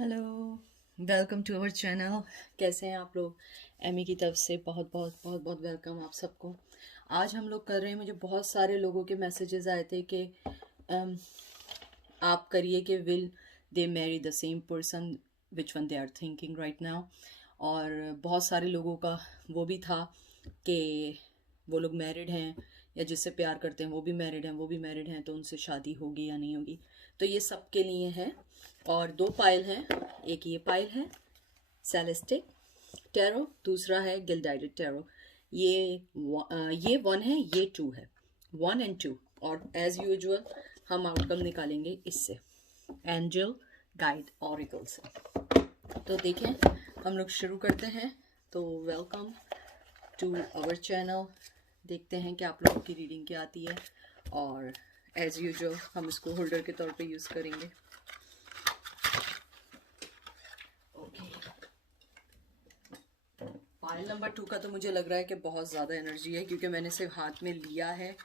Hello, welcome to our channel. कैसे हैं आप लोग? एमी की तरफ से बहुत बहुत बहुत बहुत वेलकम आप सबको। आज हम लोग कर रहे हैं, मुझे बहुत सारे लोगों के मैसेजेस आए थे कि अम, आप करिए कि will they marry the same person which one they are thinking right now. और बहुत सारे लोगों का वो भी था कि वो लोग मैरिड हैं या जिससे प्यार करते हैं वो भी मैरिड हैं तो उनसे शादी होगी या नहीं होगी। तो ये सबके लिए है। और दो पाइल हैं, एक ये पाइल है सेलेस्टिक टैरो, दूसरा है गिल्डाइडेड टैरो। ये वन है, ये टू है, वन एंड टू। और एज यूजुअल हम आउटकम निकालेंगे इससे, एंजल गाइड ऑरिकल से। तो देखें, हम लोग शुरू करते हैं। तो वेलकम टू आवर चैनल। देखते हैं कि आप लोगों की रीडिंग क्या आती है। और एज यूजुअल हम इसको होल्डर के तौर पे यूज़ करेंगे। ओके, फाइल नंबर 2 का तो मुझे लग रहा है कि बहुत ज़्यादा एनर्जी है, क्योंकि मैंने सिर्फ हाथ में लिया है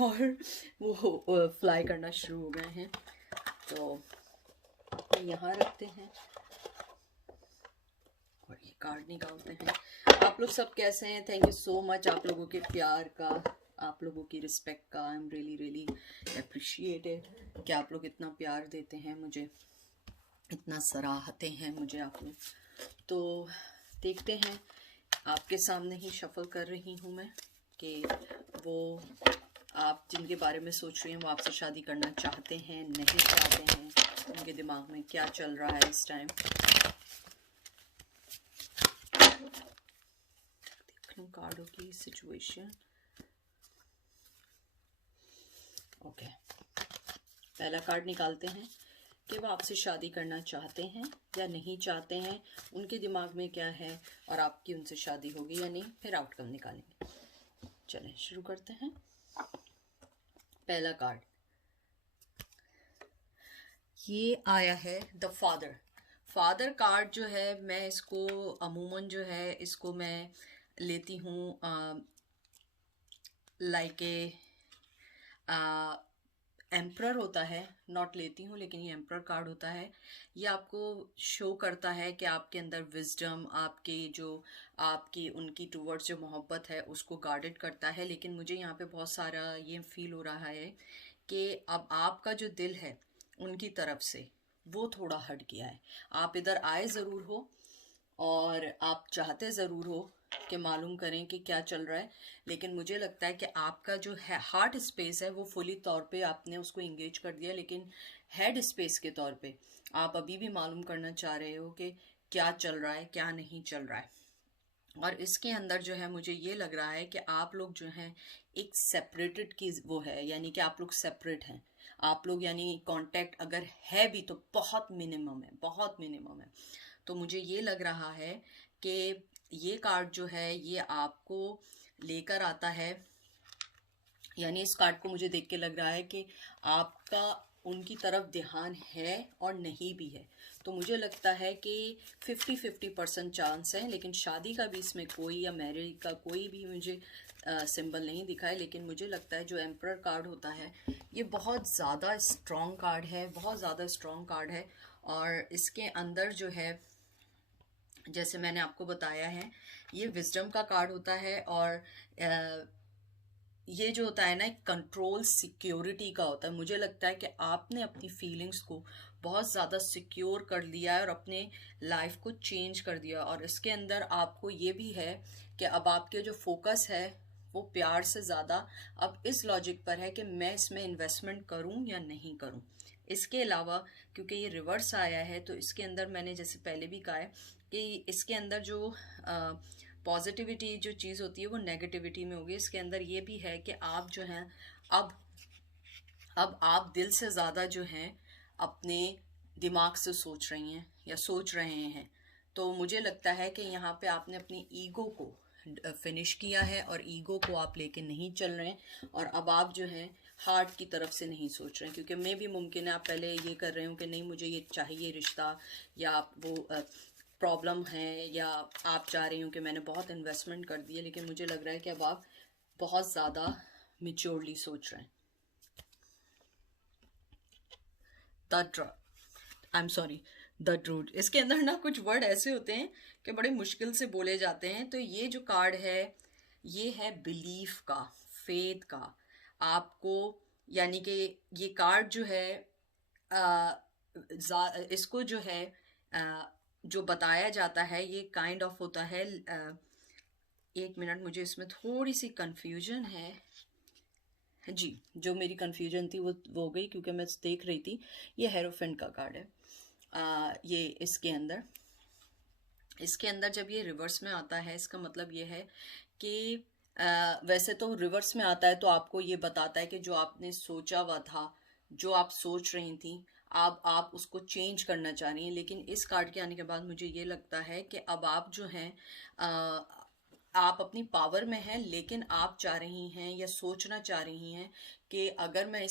और वो फ्लाई करना शुरू हो गए हैं। तो यहाँ रखते हैं और ये कार्ड निकालते हैं। आप लोग सब कैसे हैं? थैंक यू सो मच आप लोगों के प्यार का, आप लोगों की रिस्पेक्ट का। I am really really appreciated कि आप लोग इतना प्यार देते हैं मुझे, इतना सराहते हैं मुझे आप लोग। तो देखते हैं, आपके सामने ही शफल कर रही हूँ मैं कि वो आप जिनके बारे में सोच रही हैं वो आपसे शादी करना चाहते हैं, नहीं चाहते हैं, उनके दिमाग में क्या चल रहा है इस टाइम। देख लूँ कार्डों की सिचुएशन। ओके, पहला कार्ड निकालते हैं कि वो आपसे शादी करना चाहते हैं या नहीं चाहते हैं, उनके दिमाग में क्या है और आपकी उनसे शादी होगी या नहीं। फिर आउटकम निकालेंगे। चलें शुरू करते हैं। पहला कार्ड ये आया है द फादर। फादर कार्ड जो है, मैं इसको अमूमन जो है इसको मैं लेती हूँ लाइक ए एम्प्रर होता है, नॉट लेती हूँ लेकिन ये एम्प्रर कार्ड होता है। ये आपको शो करता है कि आपके अंदर विजडम, आपके जो आपकी उनकी टूवर्ड्स जो मोहब्बत है उसको गार्डेड करता है। लेकिन मुझे यहाँ पे बहुत सारा ये फील हो रहा है कि अब आपका जो दिल है उनकी तरफ से वो थोड़ा हट गया है। आप इधर आए ज़रूर हो और आप चाहते ज़रूर हो कि मालूम करें कि क्या चल रहा है, लेकिन मुझे लगता है कि आपका जो है हार्ट स्पेस है वो फुली तौर पे आपने उसको इंगेज कर दिया, लेकिन हेड स्पेस के तौर पे आप अभी भी मालूम करना चाह रहे हो कि क्या चल रहा है क्या नहीं चल रहा है। और इसके अंदर जो है मुझे ये लग रहा है कि आप लोग जो हैं एक सेपरेटेड की वो है, यानी कि आप लोग सेपरेट हैं। आप लोग यानी कांटेक्ट अगर है भी तो बहुत मिनिमम है, बहुत मिनिमम है। तो मुझे ये लग रहा है कि ये कार्ड जो है ये आपको लेकर आता है, यानी इस कार्ड को मुझे देख के लग रहा है कि आपका उनकी तरफ ध्यान है और नहीं भी है। तो मुझे लगता है कि 50-50% चांस है, लेकिन शादी का भी इसमें कोई या मैरिज का कोई भी मुझे सिंबल नहीं दिखा है। लेकिन मुझे लगता है जो एम्परर कार्ड होता है ये बहुत ज़्यादा स्ट्रॉन्ग कार्ड है, बहुत ज़्यादा स्ट्रॉन्ग कार्ड है। और इसके अंदर जो है, जैसे मैंने आपको बताया है, ये विजडम का कार्ड होता है। और ये जो होता है ना, कंट्रोल सिक्योरिटी का होता है। मुझे लगता है कि आपने अपनी फीलिंग्स को बहुत ज़्यादा सिक्योर कर लिया है और अपने लाइफ को चेंज कर दिया। और इसके अंदर आपको ये भी है कि अब आपके जो फोकस है वो प्यार से ज़्यादा अब इस लॉजिक पर है कि मैं इसमें इन्वेस्टमेंट करूं या नहीं करूं। इसके अलावा क्योंकि ये रिवर्स आया है तो इसके अंदर मैंने जैसे पहले भी कहा है कि इसके अंदर जो पॉजिटिविटी जो चीज़ होती है वो नेगेटिविटी में होगी। इसके अंदर ये भी है कि आप जो हैं अब अब आप दिल से ज़्यादा जो हैं अपने दिमाग से सोच रही हैं या सोच रहे हैं। तो मुझे लगता है कि यहाँ पे आपने अपनी ईगो को फिनिश किया है और ईगो को आप लेके नहीं चल रहे हैं। और अब आप जो हैं हार्ट की तरफ से नहीं सोच रहे हैं, क्योंकि मैं भी मुमकिन है आप पहले ये कर रहे हो कि नहीं मुझे ये चाहिए रिश्ता, या आप वो प्रॉब्लम है, या आप चाह रही हो कि मैंने बहुत इन्वेस्टमेंट कर दी है। लेकिन मुझे लग रहा है कि अब आप बहुत ज़्यादा मिच्योरली सोच रहे हैं। The I am sorry, the truth. इसके अंदर ना कुछ वर्ड ऐसे होते हैं कि बड़े मुश्किल से बोले जाते हैं। तो ये जो कार्ड है ये है बिलीफ का, फेथ का। आपको यानी कि ये कार्ड जो है इसको जो है जो बताया जाता है ये काइंड ऑफ होता है। एक मिनट, मुझे इसमें थोड़ी सी कंफ्यूजन है जी। जो मेरी कंफ्यूजन थी वो हो गई क्योंकि मैं देख रही थी। ये हेरोफेंट का कार्ड है। ये इसके अंदर जब ये रिवर्स में आता है इसका मतलब ये है कि वैसे तो रिवर्स में आता है तो आपको ये बताता है कि जो आपने सोचा हुआ था, जो आप सोच रही थी, अब आप उसको चेंज करना चाह रही हैं। लेकिन इस कार्ड के आने के बाद मुझे ये लगता है कि अब आप जो हैं आप अपनी पावर में हैं, लेकिन आप चाह रही हैं या सोचना चाह रही हैं कि अगर मैं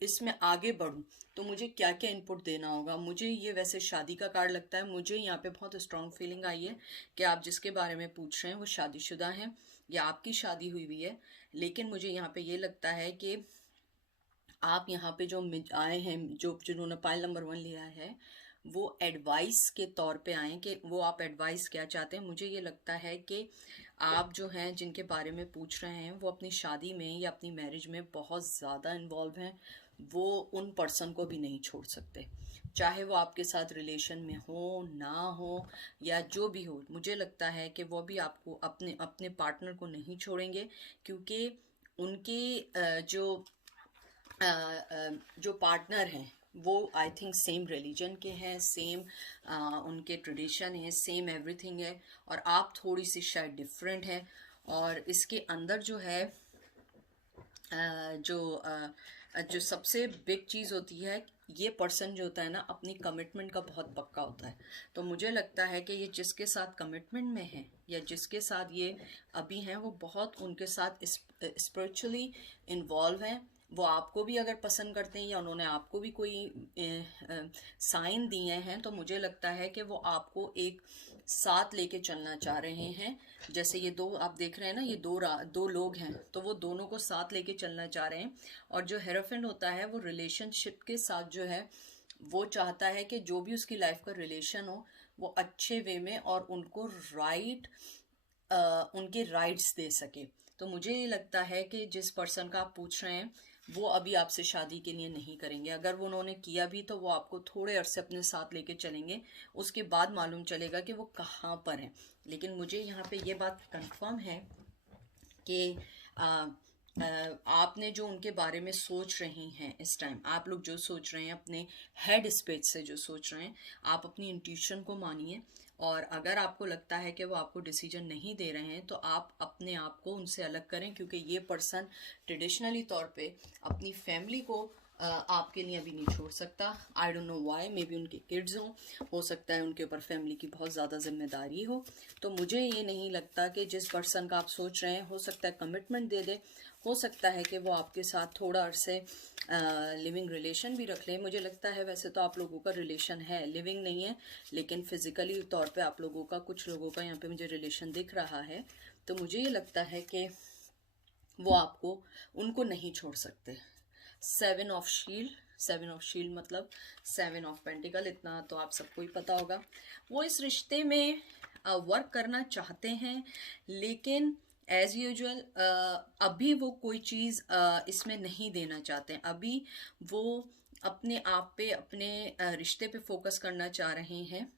इसमें आगे बढ़ूं तो मुझे क्या क्या इनपुट देना होगा। मुझे ये वैसे शादी का कार्ड लगता है। मुझे यहाँ पे बहुत स्ट्रांग फीलिंग आई है कि आप जिसके बारे में पूछ रहे हैं वो शादीशुदा हैं या आपकी शादी हुई हुई है। लेकिन मुझे यहाँ पे ये लगता है कि आप यहाँ पे जो आए हैं, जो जिन्होंने पाइल नंबर 1 लिया है, वो एडवाइस के तौर पे आए कि वो आप एडवाइस क्या चाहते हैं। मुझे ये लगता है कि आप जो हैं जिनके बारे में पूछ रहे हैं वो अपनी शादी में या अपनी मैरिज में बहुत ज़्यादा इन्वॉल्व हैं। वो उन पर्सन को भी नहीं छोड़ सकते, चाहे वो आपके साथ रिलेशन में हो ना हो या जो भी हो। मुझे लगता है कि वो भी आपको अपने अपने पार्टनर को नहीं छोड़ेंगे, क्योंकि उनके जो पार्टनर हैं वो आई थिंक सेम रिलीजन के हैं, सेम उनके ट्रेडिशन है, सेम एवरीथिंग है। और आप थोड़ी सी शायद डिफरेंट है। और इसके अंदर जो है जो सबसे बिग चीज़ होती है, ये पर्सन जो होता है ना अपनी कमिटमेंट का बहुत पक्का होता है। तो मुझे लगता है कि ये जिसके साथ कमिटमेंट में है या जिसके साथ ये अभी हैं वो बहुत उनके साथ स्पिरिचुअली इन्वॉल्व हैं। वो आपको भी अगर पसंद करते हैं या उन्होंने आपको भी कोई साइन दिए हैं तो मुझे लगता है कि वो आपको एक साथ लेके चलना चाह रहे हैं। जैसे ये दो आप देख रहे हैं ना, ये दो लोग हैं, तो वो दोनों को साथ लेके चलना चाह रहे हैं। और जो हेरोफेंट होता है वो रिलेशनशिप के साथ जो है वो चाहता है कि जो भी उसकी लाइफ का रिलेशन हो वो अच्छे वे में और उनको उनके राइट्स दे सके। तो मुझे ये लगता है कि जिस पर्सन का आप पूछ रहे हैं वो अभी आपसे शादी के लिए नहीं करेंगे। अगर वो उन्होंने किया भी तो वो आपको थोड़े अरसे अपने साथ लेके चलेंगे, उसके बाद मालूम चलेगा कि वो कहाँ पर हैं। लेकिन मुझे यहाँ पे ये बात कंफर्म है कि आपने जो उनके बारे में सोच रही हैं इस टाइम, आप लोग जो सोच रहे हैं अपने हेड स्पेस से जो सोच रहे हैं, आप अपनी इंट्यूशन को मानिए। और अगर आपको लगता है कि वो आपको डिसीजन नहीं दे रहे हैं तो आप अपने आप को उनसे अलग करें, क्योंकि ये पर्सन ट्रेडिशनली तौर पे अपनी फैमिली को आपके लिए अभी नहीं छोड़ सकता। I don't know why, may be उनके किड्स हों, हो सकता है उनके ऊपर फैमिली की बहुत ज़्यादा जिम्मेदारी हो। तो मुझे ये नहीं लगता कि जिस पर्सन का आप सोच रहे हैं हो सकता है कमिटमेंट दे दे, हो सकता है कि वो आपके साथ थोड़ा अरसे लिविंग रिलेशन भी रख लें। मुझे लगता है वैसे तो आप लोगों का रिलेशन है, लिविंग नहीं है, लेकिन फिजिकली तौर पे आप लोगों का, कुछ लोगों का यहाँ पे मुझे रिलेशन दिख रहा है। तो मुझे ये लगता है कि वो आपको उनको नहीं छोड़ सकते। 7 ऑफ शील्ड मतलब 7 ऑफ पेंटिकल, इतना तो आप सबको ही पता होगा। वो इस रिश्ते में वर्क करना चाहते हैं, लेकिन एज यूजुअल अभी वो कोई चीज़ इसमें नहीं देना चाहते हैं। अभी वो अपने आप पे, अपने रिश्ते पे फोकस करना चाह रहे हैं,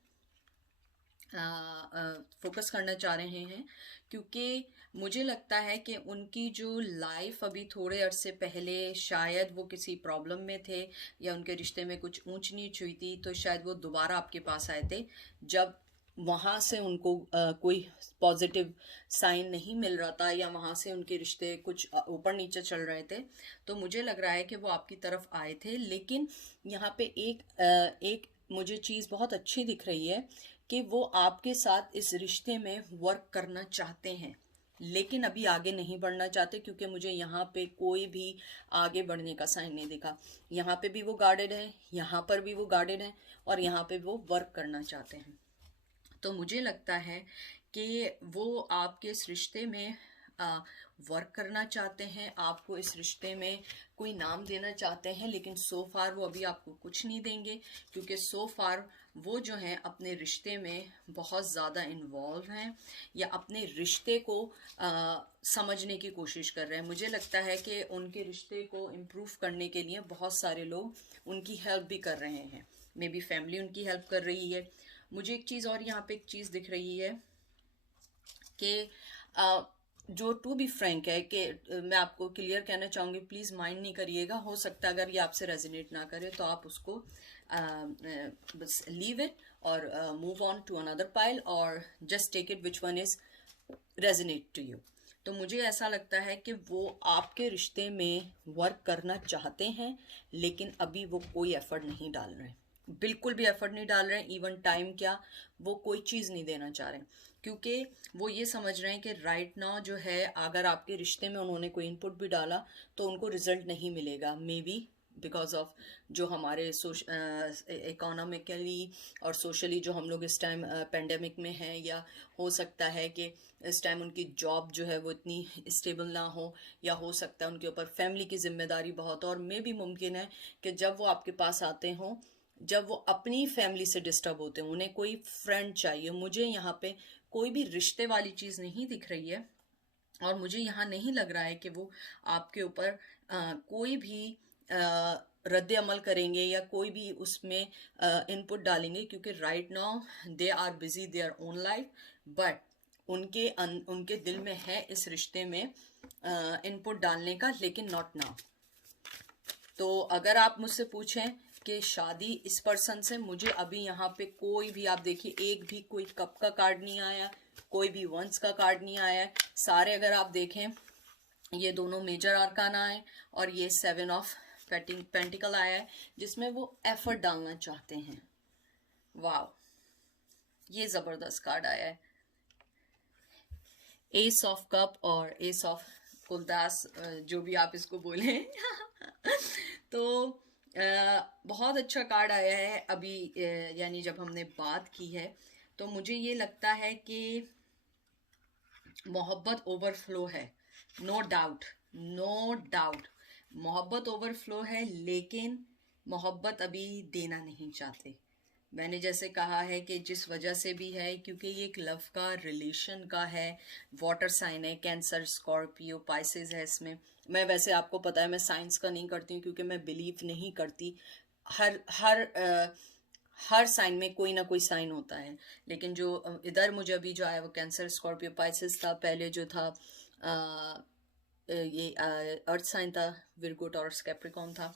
क्योंकि मुझे लगता है कि उनकी जो लाइफ अभी थोड़े अरसे पहले शायद वो किसी प्रॉब्लम में थे या उनके रिश्ते में कुछ ऊंच नीच हुई थी, तो शायद वो दोबारा आपके पास आए थे जब वहाँ से उनको कोई पॉजिटिव साइन नहीं मिल रहा था या वहाँ से उनके रिश्ते कुछ ऊपर नीचे चल रहे थे। तो मुझे लग रहा है कि वो आपकी तरफ आए थे। लेकिन यहाँ पे एक मुझे चीज़ बहुत अच्छी दिख रही है कि वो आपके साथ इस रिश्ते में वर्क करना चाहते हैं, लेकिन अभी आगे नहीं बढ़ना चाहते, क्योंकि मुझे यहाँ पे कोई भी आगे बढ़ने का साइन नहीं दिखा। यहाँ पे भी वो गार्डेड है, यहाँ पर भी वो गार्डेड है, और यहाँ पे वो वर्क करना चाहते हैं। तो मुझे लगता है कि वो आपके इस रिश्ते में वर्क करना चाहते हैं, आपको इस रिश्ते में कोई नाम देना चाहते हैं, लेकिन सो फार वो अभी आपको कुछ नहीं देंगे, क्योंकि सो फार वो जो हैं अपने रिश्ते में बहुत ज़्यादा इन्वॉल्व हैं या अपने रिश्ते को समझने की कोशिश कर रहे हैं। मुझे लगता है कि उनके रिश्ते को इम्प्रूव करने के लिए बहुत सारे लोग उनकी हेल्प भी कर रहे हैं, मे बी फैमिली उनकी हेल्प कर रही है। मुझे एक चीज़ और यहाँ पे एक चीज़ दिख रही है कि जो टू बी फ्रैंक है कि मैं आपको क्लियर कहना चाहूँगी, प्लीज़ माइंड नहीं करिएगा, हो सकता है अगर ये आपसे रेजोनेट ना करे तो आप उसको बस लीव इट और move on to another pile और just take it which one is resonate to you. तो मुझे ऐसा लगता है कि वो आपके रिश्ते में वर्क करना चाहते हैं, लेकिन अभी वो कोई एफर्ट नहीं डाल रहे हैं, बिल्कुल भी एफर्ट नहीं डाल रहे हैं। इवन टाइम क्या, वो कोई चीज़ नहीं देना चाह रहे हैं, क्योंकि वो ये समझ रहे हैं कि राइट नाउ जो है अगर आपके रिश्ते में उन्होंने कोई इनपुट भी डाला तो उनको रिजल्ट नहीं मिलेगा, मे बी बिकॉज ऑफ जो हमारे इकोनॉमिकली और सोशली जो हम लोग इस टाइम पेंडेमिक में हैं, या हो सकता है कि इस टाइम उनकी जॉब जो है वो इतनी स्टेबल ना हो, या हो सकता है उनके ऊपर फैमिली की जिम्मेदारी बहुत, और मे भी मुमकिन है कि जब वो आपके पास आते हों, जब वो अपनी फैमिली से डिस्टर्ब होते हैं, उन्हें कोई फ्रेंड चाहिए। मुझे यहाँ पे कोई भी रिश्ते वाली चीज़ नहीं दिख रही है, और मुझे यहाँ नहीं लग रहा है कि वो आपके ऊपर कोई भी रद्द अमल करेंगे या कोई भी उसमें इनपुट डालेंगे, क्योंकि right now they are busy their own life, but उनके दिल में है इस रिश्ते में इनपुट डालने का, लेकिन नॉट नाउ। तो अगर आप मुझसे पूछें कि शादी इस पर्सन से, मुझे अभी यहाँ पे कोई भी, आप देखिए एक भी कोई कप का कार्ड नहीं आया, कोई भी वंस का कार्ड नहीं आया है। सारे अगर आप देखें, ये दोनों मेजर आर्काना है और ये 7 ऑफ पेंटिकल आया है, जिसमें वो एफर्ट डालना चाहते हैं। वाह, ये जबरदस्त कार्ड आया है, एस ऑफ कप और एस ऑफ कुलदास, जो भी आप इसको बोले तो बहुत अच्छा कार्ड आया है अभी, यानी जब हमने बात की है तो मुझे ये लगता है कि मोहब्बत ओवरफ्लो है, नो डाउट, नो डाउट मोहब्बत ओवरफ्लो है, लेकिन मोहब्बत अभी देना नहीं चाहते। मैंने जैसे कहा है कि जिस वजह से भी है, क्योंकि ये एक लव का, रिलेशन का है, वाटर साइन है, कैंसर, स्कॉर्पियो, पाइसेस है इसमें। मैं वैसे आपको पता है मैं साइंस का नहीं करती हूँ, क्योंकि मैं बिलीव नहीं करती, हर हर हर साइन में कोई ना कोई साइन होता है, लेकिन जो इधर मुझे अभी जो आया वो कैंसर, स्कॉर्पियो, पाइसेस था। पहले जो था ये अर्थ साइन था, विर्गो, टॉरस, कैप्रिकॉर्न था।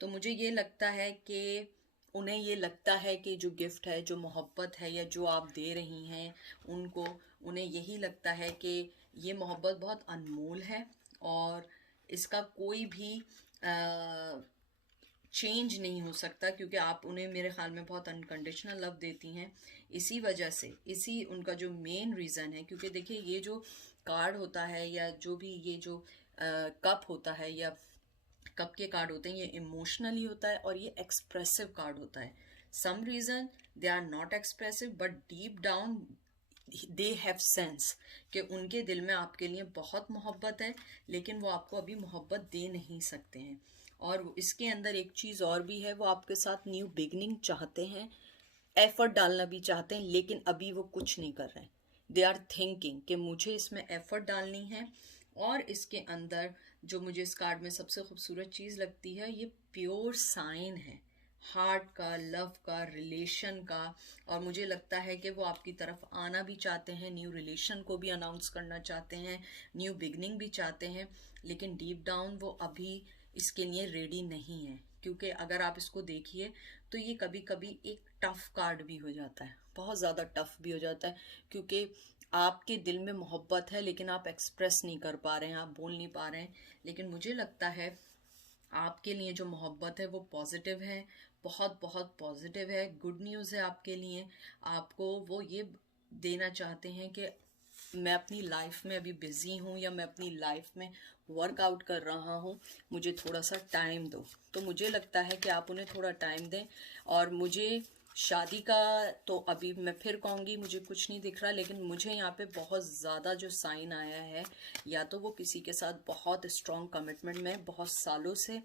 तो मुझे ये लगता है कि उन्हें ये लगता है कि जो गिफ्ट है, जो मोहब्बत है, या जो आप दे रही हैं उनको, उन्हें यही लगता है कि ये मोहब्बत बहुत अनमोल है और इसका कोई भी चेंज नहीं हो सकता, क्योंकि आप उन्हें मेरे ख्याल में बहुत अनकंडीशनल लव देती हैं। इसी वजह से, इसी उनका जो मेन रीज़न है, क्योंकि देखिए ये जो कार्ड होता है, या जो भी ये जो कप होता है, या कप के कार्ड होते हैं, ये इमोशनली होता है और ये एक्सप्रेसिव कार्ड होता है। Some reason they are not expressive, but deep down they have sense कि उनके दिल में आपके लिए बहुत मोहब्बत है, लेकिन वो आपको अभी मोहब्बत दे नहीं सकते हैं। और इसके अंदर एक चीज़ और भी है, वो आपके साथ न्यू बिगनिंग चाहते हैं, एफर्ट डालना भी चाहते हैं, लेकिन अभी वो कुछ नहीं कर रहे हैं। दे आर थिंकिंग कि मुझे इसमें एफर्ट डालनी है। और इसके अंदर जो मुझे इस कार्ड में सबसे खूबसूरत चीज़ लगती है, ये प्योर साइन है, हार्ट का, लव का, रिलेशन का। और मुझे लगता है कि वो आपकी तरफ आना भी चाहते हैं, न्यू रिलेशन को भी अनाउंस करना चाहते हैं, न्यू बिगनिंग भी चाहते हैं, लेकिन डीप डाउन वो अभी इसके लिए रेडी नहीं है। क्योंकि अगर आप इसको देखिए तो ये कभी कभी एक टफ कार्ड भी हो जाता है, बहुत ज़्यादा टफ भी हो जाता है, क्योंकि आपके दिल में मोहब्बत है लेकिन आप एक्सप्रेस नहीं कर पा रहे हैं, आप बोल नहीं पा रहे हैं। लेकिन मुझे लगता है आपके लिए जो मोहब्बत है वो पॉजिटिव है, बहुत बहुत पॉजिटिव है, गुड न्यूज़ है आपके लिए। आपको वो ये देना चाहते हैं कि मैं अपनी लाइफ में अभी बिज़ी हूँ, या मैं अपनी लाइफ में वर्कआउट कर रहा हूँ, मुझे थोड़ा सा टाइम दो। तो मुझे लगता है कि आप उन्हें थोड़ा टाइम दें। और मुझे शादी का तो अभी मैं फिर कहूँगी मुझे कुछ नहीं दिख रहा, लेकिन मुझे यहाँ पे बहुत ज़्यादा जो साइन आया है, या तो वो किसी के साथ बहुत स्ट्रॉन्ग कमिटमेंट में बहुत सालों से,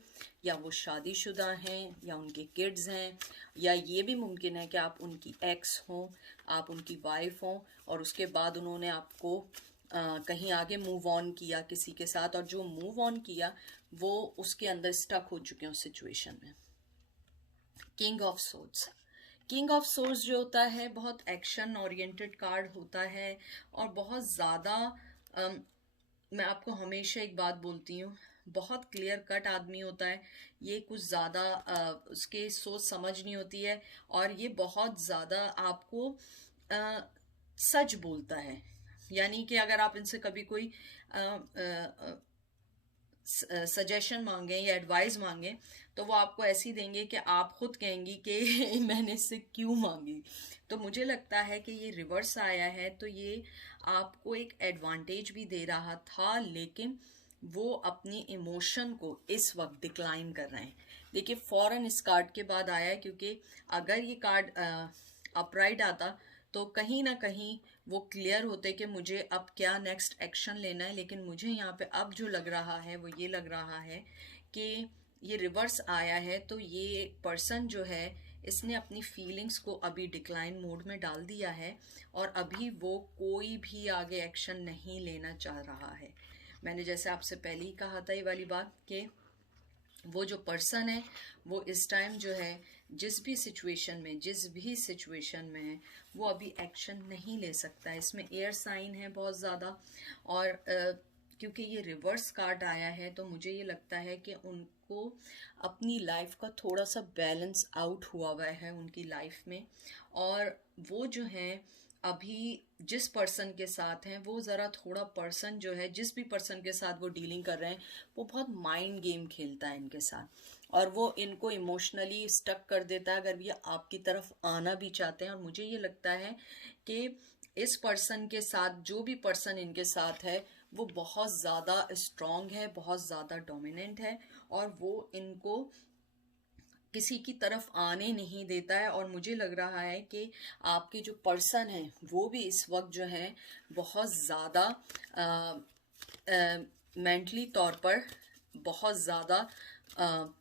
या वो शादीशुदा हैं, या उनके किड्स हैं, या ये भी मुमकिन है कि आप उनकी एक्स हों, आप उनकी वाइफ हों, और उसके बाद उन्होंने आपको कहीं आगे मूव ऑन किया किसी के साथ, और जो मूव ऑन किया वो उसके अंदर स्टक हो चुके हैं उस सिचुएशन में। King of swords, king of source जो होता है बहुत एक्शन ओरिएंटेड कार्ड होता है, और बहुत ज़्यादा मैं आपको हमेशा एक बात बोलती हूँ, बहुत क्लियर कट आदमी होता है ये, कुछ ज़्यादा उसके सोच समझ नहीं होती है, और ये बहुत ज़्यादा आपको सच बोलता है। यानी कि अगर आप इनसे कभी कोई सजेशन मांगे या एडवाइस मांगे तो वो आपको ऐसी देंगे कि आप खुद कहेंगी कि मैंने इससे क्यों मांगी। तो मुझे लगता है कि ये रिवर्स आया है, तो ये आपको एक एडवांटेज भी दे रहा था, लेकिन वो अपनी इमोशन को इस वक्त डिक्लाइन कर रहे हैं। देखिए फौरन इस कार्ड के बाद आया है, क्योंकि अगर ये कार्ड अपराइट आता तो कहीं ना कहीं वो क्लियर होते कि मुझे अब क्या नेक्स्ट एक्शन लेना है। लेकिन मुझे यहाँ पे अब जो लग रहा है वो ये लग रहा है कि ये रिवर्स आया है, तो ये पर्सन जो है इसने अपनी फीलिंग्स को अभी डिक्लाइन मोड में डाल दिया है, और अभी वो कोई भी आगे एक्शन नहीं लेना चाह रहा है। मैंने जैसे आपसे पहले ही कहा था ये वाली बात कि वो जो पर्सन है वो इस टाइम जो है जिस भी सिचुएशन में है वो अभी एक्शन नहीं ले सकता है। इसमें एयर साइन है बहुत ज़्यादा, और क्योंकि ये रिवर्स कार्ड आया है तो मुझे ये लगता है कि उनको अपनी लाइफ का थोड़ा सा बैलेंस आउट हुआ है उनकी लाइफ में, और वो जो है अभी जिस पर्सन के साथ हैं वो ज़रा थोड़ा पर्सन जो है जिस भी पर्सन के साथ वो डीलिंग कर रहे हैं वो बहुत माइंड गेम खेलता है इनके साथ, और वो इनको इमोशनली स्टक कर देता है अगर ये आपकी तरफ आना भी चाहते हैं। और मुझे ये लगता है कि इस पर्सन के साथ जो भी पर्सन इनके साथ है वो बहुत ज़्यादा स्ट्रॉन्ग है, बहुत ज़्यादा डोमिनेंट है, और वो इनको किसी की तरफ आने नहीं देता है। और मुझे लग रहा है कि आपके जो पर्सन है वो भी इस वक्त जो है बहुत ज़्यादा मेंटली तौर पर बहुत ज़्यादा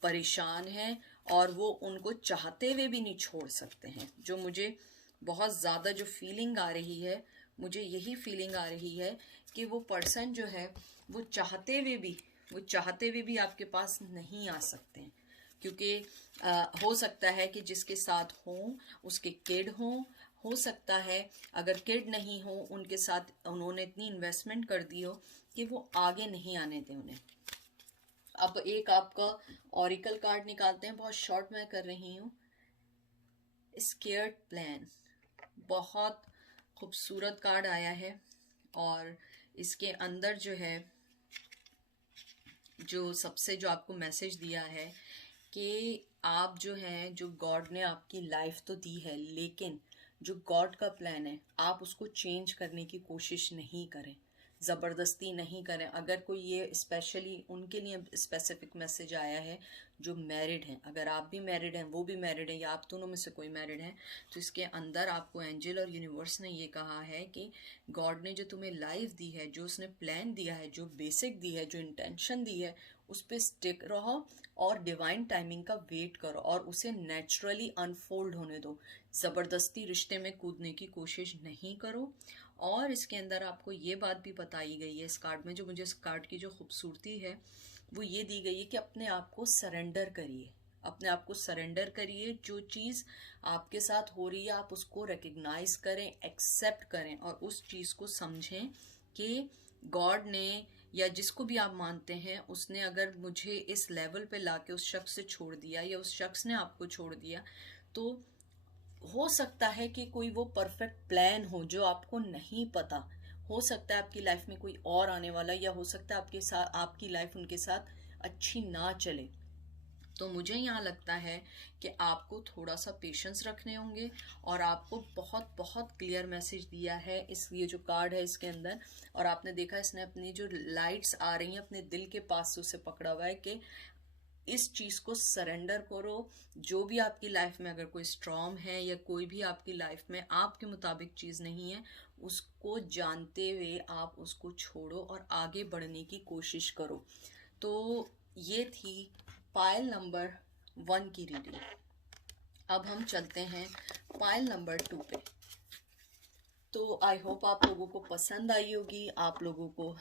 परेशान है, और वो उनको चाहते हुए भी नहीं छोड़ सकते हैं। जो मुझे बहुत ज़्यादा जो फीलिंग आ रही है, मुझे यही फीलिंग आ रही है कि वो पर्सन जो है वो चाहते हुए भी आपके पास नहीं आ सकते हैं, क्योंकि हो सकता है कि जिसके साथ हों उसके किड हों, हो सकता है अगर किड नहीं हो उनके साथ उन्होंने इतनी इन्वेस्टमेंट कर दी हो कि वो आगे नहीं आने दें उन्हें। अब एक आपका ऑरिकल कार्ड निकालते हैं, बहुत शॉर्ट मैं कर रही हूँ। स्केयर्ड प्लान, बहुत खूबसूरत कार्ड आया है, और इसके अंदर जो है जो सबसे जो आपको मैसेज दिया है कि आप जो हैं, जो गॉड ने आपकी लाइफ तो दी है, लेकिन जो गॉड का प्लान है आप उसको चेंज करने की कोशिश नहीं करें, ज़बरदस्ती नहीं करें। अगर कोई ये स्पेशली उनके लिए स्पेसिफिक मैसेज आया है जो मैरिड हैं, अगर आप भी मैरिड हैं वो भी मैरिड है, या आप दोनों में से कोई मैरिड है, तो इसके अंदर आपको एंजल और यूनिवर्स ने ये कहा है कि गॉड ने जो तुम्हें लाइफ दी है, जो उसने प्लान दिया है, जो बेसिक दी है, जो इंटेंशन दी है, उस पर स्टिक रहो और डिवाइन टाइमिंग का वेट करो और उसे नेचुरली अनफोल्ड होने दो। ज़बरदस्ती रिश्ते में कूदने की कोशिश नहीं करो। और इसके अंदर आपको ये बात भी बताई गई है इस कार्ड में, जो मुझे इस कार्ड की जो खूबसूरती है वो ये दी गई है कि अपने आप को सरेंडर करिए, अपने आप को सरेंडर करिए। जो चीज़ आपके साथ हो रही है आप उसको रिकग्नाइज करें, एक्सेप्ट करें, और उस चीज़ को समझें कि गॉड ने या जिसको भी आप मानते हैं उसने अगर मुझे इस लेवल पे लाके उस शख्स से छोड़ दिया या उस शख्स ने आपको छोड़ दिया, तो हो सकता है कि कोई वो परफेक्ट प्लान हो जो आपको नहीं पता। हो सकता है आपकी लाइफ में कोई और आने वाला, या हो सकता है आपके साथ आपकी लाइफ उनके साथ अच्छी ना चले। तो मुझे यहाँ लगता है कि आपको थोड़ा सा पेशेंस रखने होंगे, और आपको बहुत बहुत क्लियर मैसेज दिया है इस ये जो कार्ड है इसके अंदर। और आपने देखा इसने अपनी जो लाइट्स आ रही हैं अपने दिल के पास से उसे पकड़ा हुआ है कि इस चीज़ को सरेंडर करो। जो भी आपकी लाइफ में अगर कोई स्ट्रॉम है या कोई भी आपकी लाइफ में आपके मुताबिक चीज़ नहीं है, उसको जानते हुए आप उसको छोड़ो और आगे बढ़ने की कोशिश करो। तो ये थी पायल नंबर 1 की रीडिंग। अब हम चलते हैं पायल नंबर 2 पे। तो आई होप आप लोगों को पसंद आई होगी, आप लोगों को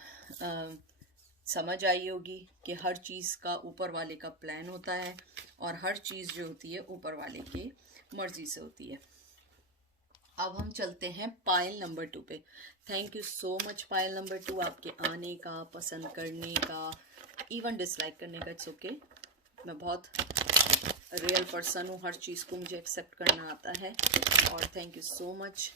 समझ आई होगी कि हर चीज़ का ऊपर वाले का प्लान होता है और हर चीज़ जो होती है ऊपर वाले की मर्जी से होती है। अब हम चलते हैं पायल नंबर 2 पे। Thank you so much pile number 2, आपके आने का, पसंद करने का, इवन डिसलाइक करने का, इट्स ओके। मैं बहुत रियल पर्सन हूँ, हर चीज़ को मुझे एक्सेप्ट करना आता है। और थैंक यू सो मच।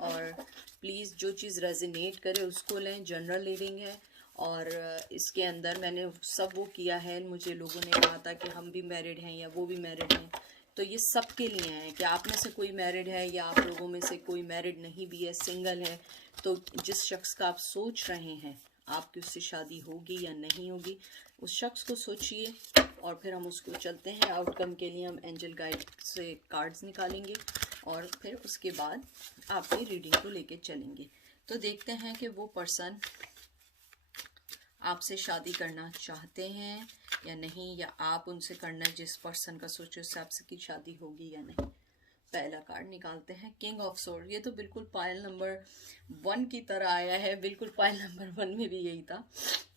और प्लीज़ जो चीज़ रेजिनेट करे उसको लें, जनरल रीडिंग है और इसके अंदर मैंने सब वो किया है। मुझे लोगों ने कहा था कि हम भी मैरिड हैं या वो भी मैरिड हैं, तो ये सब के लिए है कि आप में से कोई मैरिड है या आप लोगों में से कोई मैरिड नहीं भी है, सिंगल है, तो जिस शख्स का आप सोच रहे हैं आपकी उससे शादी होगी या नहीं होगी, उस शख्स को सोचिए और फिर हम उसको चलते हैं आउटकम के लिए। हम एंजल गाइड से कार्ड्स निकालेंगे और फिर उसके बाद आपकी रीडिंग को लेके चलेंगे। तो देखते हैं कि वो पर्सन आपसे शादी करना चाहते हैं या नहीं, या आप उनसे करना जिस पर्सन का सोचो उससे आपसे की शादी होगी या नहीं। पहला कार्ड निकालते हैं, किंग ऑफ सोर्ड। ये तो बिल्कुल पायल नंबर 1 की तरह आया है, बिल्कुल पायल नंबर 1 में भी यही था।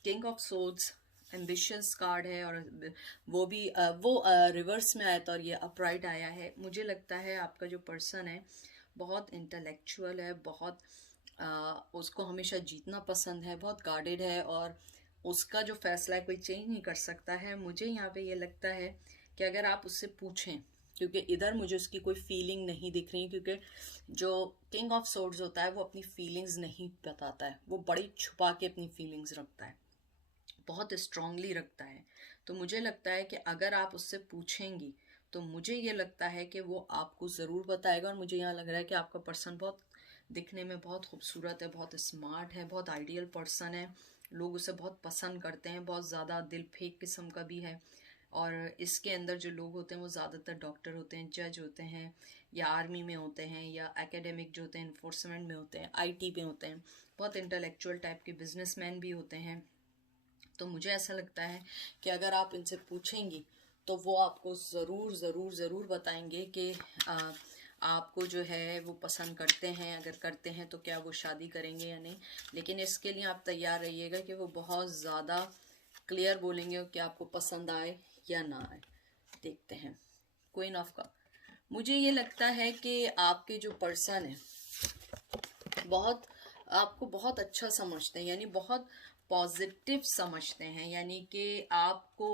King of swords ambitious card है और वो भी रिवर्स में आया था और ये अपराइट आया है। मुझे लगता है आपका जो पर्सन है बहुत इंटेलेक्चुअल है, बहुत उसको हमेशा जीतना पसंद है, बहुत गार्डेड है और उसका जो फैसला है कोई चेंज नहीं कर सकता है। मुझे यहाँ पे ये लगता है कि अगर आप उससे पूछें, क्योंकि इधर मुझे उसकी कोई फीलिंग नहीं दिख रही, क्योंकि जो किंग ऑफ सोर्ड्स होता है वो अपनी फीलिंग्स नहीं बताता है, वो बड़ी छुपा के अपनी फीलिंग्स रखता है, बहुत स्ट्रांगली रखता है। तो मुझे लगता है कि अगर आप उससे पूछेंगी तो मुझे ये लगता है कि वो आपको ज़रूर बताएगा। और मुझे यहाँ लग रहा है कि आपका पर्सन बहुत दिखने में बहुत खूबसूरत है, बहुत स्मार्ट है, बहुत आइडियल पर्सन है, लोग उसे बहुत पसंद करते हैं, बहुत ज़्यादा दिल फेंक किस्म का भी है। और इसके अंदर जो लोग होते हैं वो ज़्यादातर डॉक्टर होते हैं, जज होते हैं, या आर्मी में होते हैं, या एकेडमिक जो होते हैं इन्फोर्समेंट में होते हैं, आईटी में होते हैं, बहुत इंटेलेक्चुअल टाइप के बिजनेसमैन भी होते हैं। तो मुझे ऐसा लगता है कि अगर आप इनसे पूछेंगी तो वो आपको ज़रूर ज़रूर ज़रूर बताएंगे कि आपको जो है वो पसंद करते हैं, अगर करते हैं तो क्या वो शादी करेंगे या नहीं। लेकिन इसके लिए आप तैयार रहिएगा कि वो बहुत ज़्यादा क्लियर बोलेंगे कि आपको पसंद आए या ना आए। देखते हैं क्वीन ऑफ कप। मुझे ये लगता है कि आपके जो पर्सन है बहुत आपको बहुत अच्छा समझते हैं, यानी बहुत पॉजिटिव समझते हैं, यानी कि आपको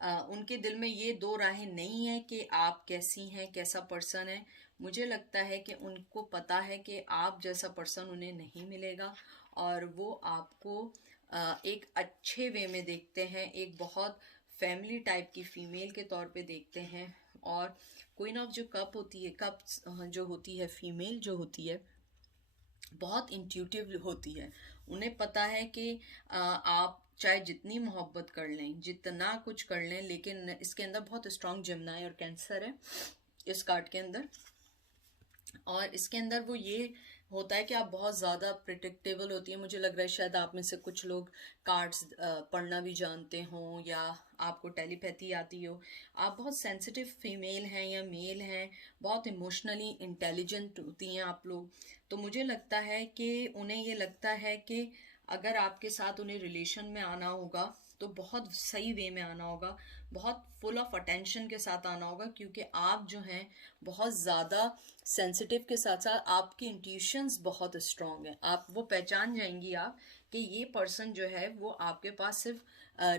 उनके दिल में ये दो राहें नहीं है कि आप कैसी हैं, कैसा पर्सन है। मुझे लगता है कि उनको पता है कि आप जैसा पर्सन उन्हें नहीं मिलेगा और वो आपको एक अच्छे वे में देखते हैं, एक बहुत फैमिली टाइप की फीमेल के तौर पे देखते हैं। और क्वीन ऑफ जो कप होती है, कप जो होती है फीमेल जो होती है बहुत इंट्यूटिव होती है। उन्हें पता है कि आप चाहे जितनी मोहब्बत कर लें, जितना कुछ कर लें, लेकिन इसके अंदर बहुत स्ट्रांग जिम्नाई और कैंसर है इस कार्ड के अंदर। और इसके अंदर वो ये होता है कि आप बहुत ज़्यादा प्रिडिक्टेबल होती है। मुझे लग रहा है शायद आप में से कुछ लोग कार्ड्स पढ़ना भी जानते हों या आपको टेलीपैथी आती हो। आप बहुत सेंसिटिव फीमेल हैं या मेल हैं, बहुत इमोशनली इंटेलिजेंट होती हैं आप लोग। तो मुझे लगता है कि उन्हें ये लगता है कि अगर आपके साथ उन्हें रिलेशन में आना होगा तो बहुत सही वे में आना होगा, बहुत फुल ऑफ अटेंशन के साथ आना होगा, क्योंकि आप जो हैं बहुत ज़्यादा सेंसिटिव के साथ साथ आपकी इंट्यूशंस बहुत स्ट्रांग है। आप वो पहचान जाएंगी आप कि ये पर्सन जो है वो आपके पास सिर्फ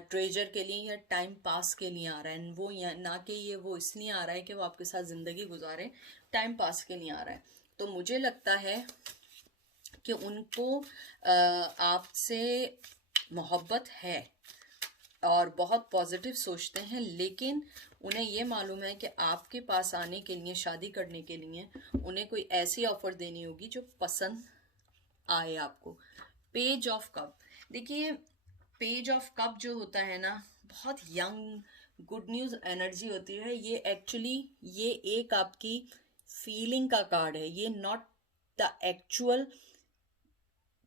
ट्रेजर के लिए या टाइम पास के लिए आ रहा है, वो या ना कि ये वो इसलिए आ रहा है कि वो आपके साथ ज़िंदगी गुजारे, टाइम पास के लिए आ रहा है। तो मुझे लगता है कि उनको आपसे मोहब्बत है और बहुत पॉजिटिव सोचते हैं, लेकिन उन्हें ये मालूम है कि आपके पास आने के लिए, शादी करने के लिए उन्हें कोई ऐसी ऑफर देनी होगी जो पसंद आए आपको। पेज ऑफ कप, देखिए पेज ऑफ कप जो होता है ना, बहुत यंग गुड न्यूज़ एनर्जी होती है, ये एक्चुअली ये एक आपकी फीलिंग का कार्ड है, ये not the actual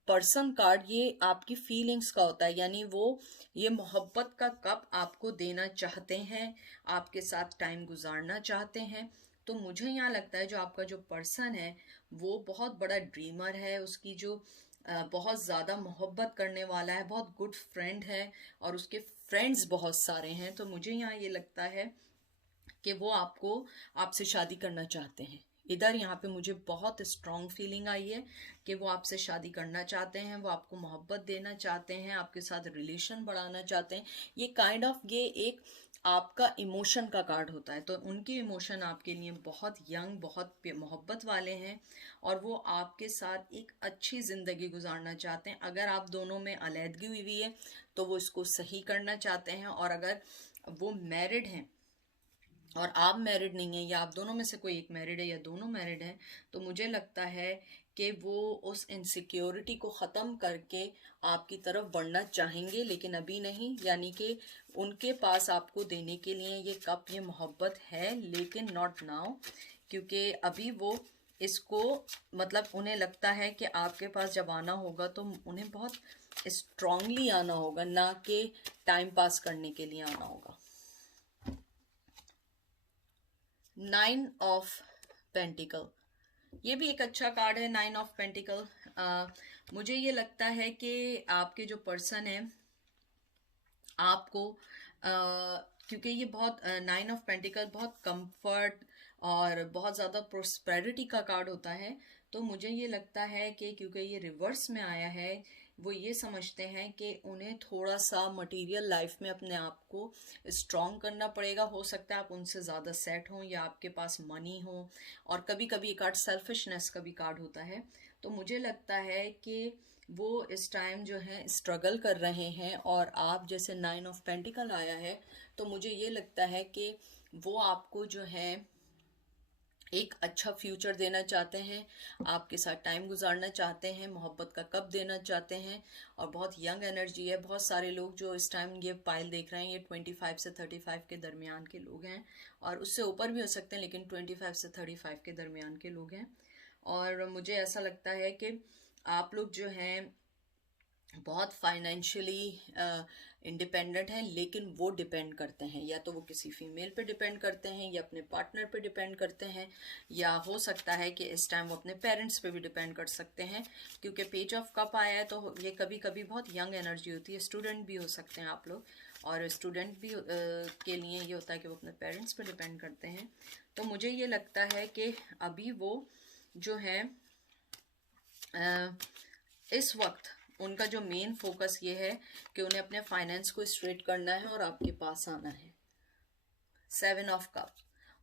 person card, ये आपकी फीलिंग्स का होता है। यानी वो ये मोहब्बत का कप आपको देना चाहते हैं, आपके साथ टाइम गुजारना चाहते हैं। तो मुझे यहाँ लगता है जो आपका जो पर्सन है वो बहुत बड़ा ड्रीमर है, उसकी जो बहुत ज़्यादा मोहब्बत करने वाला है, बहुत गुड फ्रेंड है और उसके फ्रेंड्स बहुत सारे हैं। तो मुझे यहाँ ये लगता है कि वो आपसे शादी करना चाहते हैं। इधर यहाँ पे मुझे बहुत स्ट्रॉन्ग फीलिंग आई है कि वो आपसे शादी करना चाहते हैं, वो आपको मोहब्बत देना चाहते हैं, आपके साथ रिलेशन बढ़ाना चाहते हैं। ये काइंड ऑफ ये एक आपका इमोशन का कार्ड होता है। तो उनके इमोशन आपके लिए बहुत यंग, बहुत मोहब्बत वाले हैं और वो आपके साथ एक अच्छी ज़िंदगी गुजारना चाहते हैं। अगर आप दोनों में अलहदगी हुई है तो वो इसको सही करना चाहते हैं, और अगर वो मैरिड हैं और आप मैरिड नहीं है, या आप दोनों में से कोई एक मैरिड है या दोनों मैरिड हैं, तो मुझे लगता है कि वो उस इनसिक्योरिटी को ख़त्म करके आपकी तरफ बढ़ना चाहेंगे, लेकिन अभी नहीं। यानी कि उनके पास आपको देने के लिए ये कप, ये मोहब्बत है, लेकिन नॉट नाउ, क्योंकि अभी वो इसको मतलब उन्हें लगता है कि आपके पास जब आना होगा तो उन्हें बहुत स्ट्रांगली आना होगा, ना कि टाइम पास करने के लिए आना होगा। 9 ऑफ पेंटिकल, ये भी एक अच्छा कार्ड है। 9 ऑफ पेंटिकल, मुझे ये लगता है कि आपके जो पर्सन है आपको क्योंकि ये बहुत 9 ऑफ पेंटिकल बहुत कंफर्ट और बहुत ज़्यादा प्रोस्पेरिटी का कार्ड होता है। तो मुझे ये लगता है कि क्योंकि ये रिवर्स में आया है, वो ये समझते हैं कि उन्हें थोड़ा सा मटेरियल लाइफ में अपने आप को स्ट्रॉन्ग करना पड़ेगा। हो सकता है आप उनसे ज़्यादा सेट हों या आपके पास मनी हो, और कभी कभी एक कार्ड सेल्फिशनेस का भी कार्ड होता है। तो मुझे लगता है कि वो इस टाइम जो है स्ट्रगल कर रहे हैं, और आप जैसे 9 ऑफ पेंटिकल आया है तो मुझे ये लगता है कि वो आपको जो है एक अच्छा फ्यूचर देना चाहते हैं, आपके साथ टाइम गुजारना चाहते हैं, मोहब्बत का कप देना चाहते हैं, और बहुत यंग एनर्जी है। बहुत सारे लोग जो इस टाइम ये पाइल देख रहे हैं ये 25 से 35 के दरमियान के लोग हैं, और उससे ऊपर भी हो सकते हैं, लेकिन 25 से 35 के दरमियान के लोग हैं। और मुझे ऐसा लगता है कि आप लोग जो हैं बहुत फाइनेंशियली इंडिपेंडेंट हैं, लेकिन वो डिपेंड करते हैं, या तो वो किसी फीमेल पे डिपेंड करते हैं या अपने पार्टनर पे डिपेंड करते हैं, या हो सकता है कि इस टाइम वो अपने पेरेंट्स पे भी डिपेंड कर सकते हैं। क्योंकि पेज ऑफ कप आया है तो ये कभी कभी बहुत यंग एनर्जी होती है। स्टूडेंट भी हो सकते हैं आप लोग, और स्टूडेंट भी के लिए ये होता है कि वो अपने पेरेंट्स पे डिपेंड करते हैं। तो मुझे ये लगता है कि अभी वो जो है इस वक्त उनका जो मेन फोकस ये है कि उन्हें अपने फाइनेंस को स्ट्रेट करना है और आपके पास आना है। 7 ऑफ कप,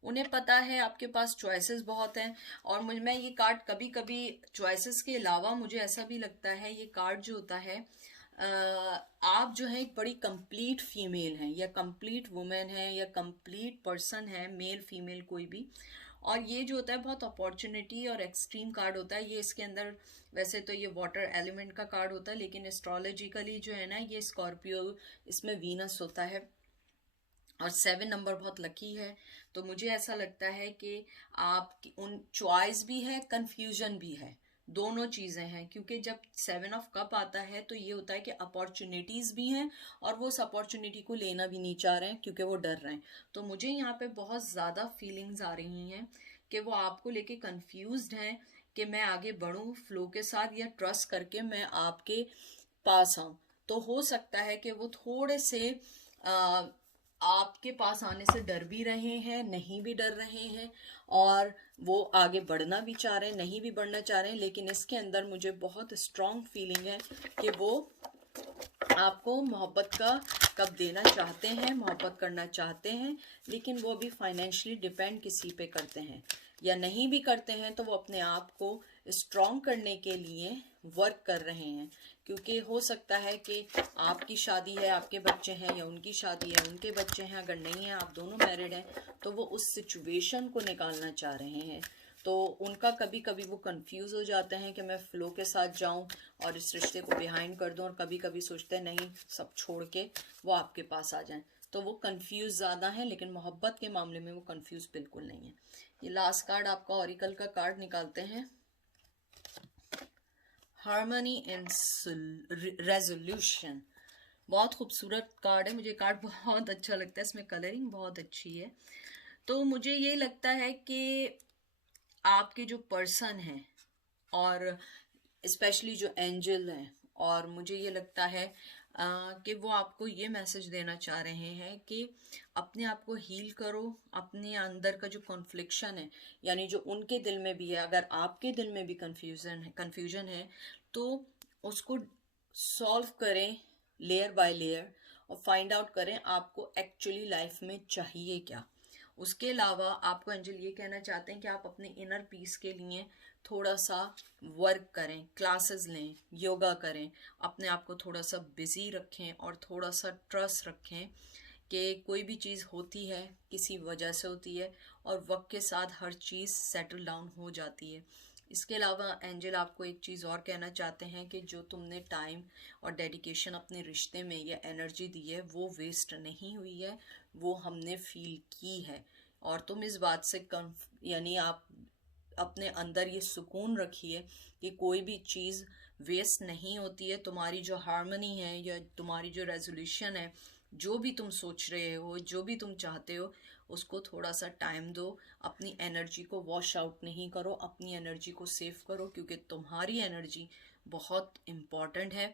उन्हें पता है आपके पास चॉइसेस बहुत हैं, और मैं ये कार्ड कभी कभी चॉइसेस के अलावा मुझे ऐसा भी लगता है ये कार्ड जो होता है आप जो है एक बड़ी कंप्लीट फीमेल हैं, या कंप्लीट वुमेन है, या कंप्लीट पर्सन है, मेल फीमेल कोई भी। और ये जो होता है बहुत अपॉर्चुनिटी और एक्सट्रीम कार्ड होता है। ये इसके अंदर वैसे तो ये वाटर एलिमेंट का कार्ड होता है, लेकिन एस्ट्रोलॉजिकली जो है ना ये स्कॉर्पियो, इसमें वीनस होता है, और 7 नंबर बहुत लकी है। तो मुझे ऐसा लगता है कि आप उन चॉइस भी है, कंफ्यूजन भी है, दोनों चीज़ें हैं। क्योंकि जब 7 ऑफ कप आता है तो ये होता है कि अपॉर्चुनिटीज़ भी हैं, और वो उस अपॉर्चुनिटी को लेना भी नहीं चाह रहे हैं क्योंकि वो डर रहे हैं। तो मुझे यहाँ पे बहुत ज़्यादा फीलिंग्स आ रही हैं कि वो आपको लेके कंफ्यूज्ड हैं कि मैं आगे बढ़ूँ फ्लो के साथ, या ट्रस्ट करके मैं आपके पास आऊँ। तो हो सकता है कि वो थोड़े से आपके पास आने से डर भी रहे हैं, नहीं भी डर रहे हैं, और वो आगे बढ़ना भी चाह रहे हैं, नहीं भी बढ़ना चाह रहे हैं। लेकिन इसके अंदर मुझे बहुत स्ट्रॉन्ग फीलिंग है कि वो आपको मोहब्बत का कब देना चाहते हैं, मोहब्बत करना चाहते हैं, लेकिन वो अभी फाइनेंशियली डिपेंड किसी पे करते हैं, या नहीं भी करते हैं तो वो अपने आप को स्ट्रॉन्ग करने के लिए वर्क कर रहे हैं। क्योंकि हो सकता है कि आपकी शादी है, आपके बच्चे हैं, या उनकी शादी है, उनके बच्चे हैं। अगर नहीं है, आप दोनों मैरिड हैं, तो वो उस सिचुएशन को निकालना चाह रहे हैं। तो उनका कभी कभी वो कंफ्यूज हो जाते हैं कि मैं फ्लो के साथ जाऊं और इस रिश्ते को बिहाइंड कर दूं, और कभी कभी सोचते हैं नहीं, सब छोड़ के वो आपके पास आ जाएं। तो वो कंफ्यूज ज़्यादा है, लेकिन मोहब्बत के मामले में वो कंफ्यूज बिल्कुल नहीं है। ये लास्ट कार्ड आपका ऑरिकल का कार्ड निकालते हैं, हार्मनी एंड रेजोल्यूशन। बहुत खूबसूरत कार्ड है, मुझे कार्ड बहुत अच्छा लगता है, इसमें कलरिंग बहुत अच्छी है। तो मुझे ये लगता है कि आपके जो पर्सन हैं और स्पेशली जो एंजल हैं, और मुझे ये लगता है कि वो आपको ये मैसेज देना चाह रहे हैं कि अपने आप को हील करो। अपने अंदर का जो कॉन्फ्लिक्शन है, यानी जो उनके दिल में भी है, अगर आपके दिल में भी कन्फ्यूजन है तो उसको सॉल्व करें लेयर बाय लेयर, और फाइंड आउट करें आपको एक्चुअली लाइफ में चाहिए क्या। उसके अलावा आपको एंजल ये कहना चाहते हैं कि आप अपने इनर पीस के लिए थोड़ा सा वर्क करें, क्लासेस लें, योगा करें, अपने आप को थोड़ा सा बिजी रखें और थोड़ा सा ट्रस्ट रखें कि कोई भी चीज़ होती है किसी वजह से होती है, और वक्त के साथ हर चीज़ सेटल डाउन हो जाती है। इसके अलावा एंजल आपको एक चीज़ और कहना चाहते हैं कि जो तुमने टाइम और डेडिकेशन अपने रिश्ते में या एनर्जी दी है वो वेस्ट नहीं हुई है, वो हमने फील की है। और तुम इस बात से यानी आप अपने अंदर ये सुकून रखिए कि कोई भी चीज़ वेस्ट नहीं होती है। तुम्हारी जो हार्मनी है या तुम्हारी जो रेजोल्यूशन है, जो भी तुम सोच रहे हो, जो भी तुम चाहते हो, उसको थोड़ा सा टाइम दो। अपनी एनर्जी को वॉश आउट नहीं करो, अपनी एनर्जी को सेव करो, क्योंकि तुम्हारी एनर्जी बहुत इम्पॉर्टेंट है।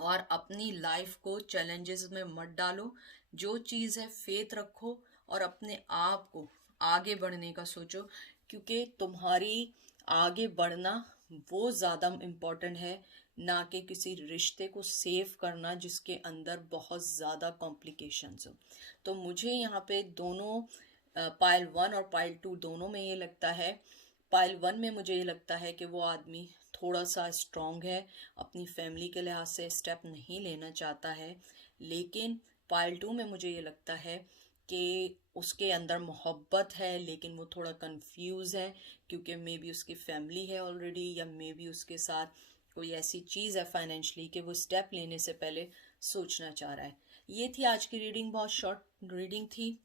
और अपनी लाइफ को चैलेंजेस में मत डालो, जो चीज़ है फेथ रखो और अपने आप को आगे बढ़ने का सोचो, क्योंकि तुम्हारी आगे बढ़ना वो ज़्यादा इम्पोर्टेंट है, ना कि किसी रिश्ते को सेव करना जिसके अंदर बहुत ज़्यादा कॉम्प्लिकेशंस हो। तो मुझे यहाँ पे दोनों पाइल 1 और पाइल 2 दोनों में ये लगता है, पाइल 1 में मुझे ये लगता है कि वो आदमी थोड़ा सा स्ट्रॉन्ग है, अपनी फैमिली के लिहाज से स्टेप नहीं लेना चाहता है। लेकिन पाइल 2 में मुझे ये लगता है कि उसके अंदर मोहब्बत है, लेकिन वो थोड़ा कंफ्यूज है, क्योंकि मे बी उसकी फैमिली है ऑलरेडी, या मे बी उसके साथ कोई ऐसी चीज़ है फाइनेंशली कि वो स्टेप लेने से पहले सोचना चाह रहा है। ये थी आज की रीडिंग, बहुत शॉर्ट रीडिंग थी,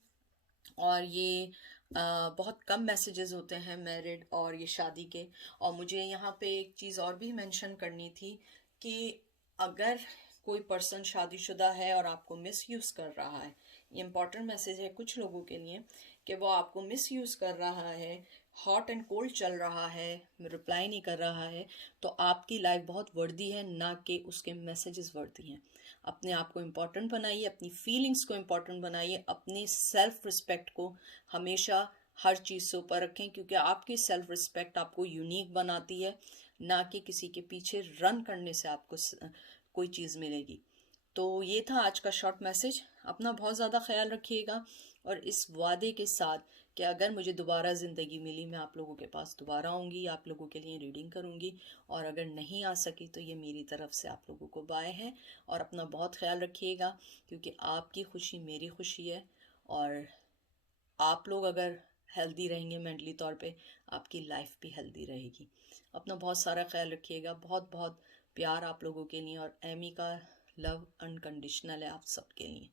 और ये बहुत कम मैसेजेस होते हैं मैरिड और ये शादी के। और मुझे यहाँ पे एक चीज़ और भी मेंशन करनी थी कि अगर कोई पर्सन शादीशुदा है और आपको मिसयूज़ कर रहा है, ये इम्पॉर्टेंट मैसेज है कुछ लोगों के लिए कि वो आपको मिसयूज़ कर रहा है, हॉट एंड कोल्ड चल रहा है, रिप्लाई नहीं कर रहा है, तो आपकी लाइफ बहुत वर्दी है, ना कि उसके मैसेजेस वर्दी हैं। अपने आप को इम्पोर्टेंट बनाइए, अपनी फीलिंग्स को इम्पोर्टेंट बनाइए, अपनी सेल्फ रिस्पेक्ट को हमेशा हर चीज़ से ऊपर रखें, क्योंकि आपकी सेल्फ रिस्पेक्ट आपको यूनिक बनाती है, ना कि किसी के पीछे रन करने से आपको कोई चीज़ मिलेगी। तो ये था आज का शॉर्ट मैसेज। अपना बहुत ज़्यादा ख्याल रखिएगा, और इस वादे के साथ कि अगर मुझे दोबारा ज़िंदगी मिली, मैं आप लोगों के पास दोबारा आऊँगी, आप लोगों के लिए रीडिंग करूँगी, और अगर नहीं आ सकी तो ये मेरी तरफ से आप लोगों को बाय है। और अपना बहुत ख्याल रखिएगा, क्योंकि आपकी खुशी मेरी खुशी है, और आप लोग अगर हेल्दी रहेंगे मेंटली तौर पे, आपकी लाइफ भी हेल्दी रहेगी। अपना बहुत सारा ख्याल रखिएगा, बहुत बहुत प्यार आप लोगों के लिए, और एमी का लव अनकंडीशनल है आप सबके लिए।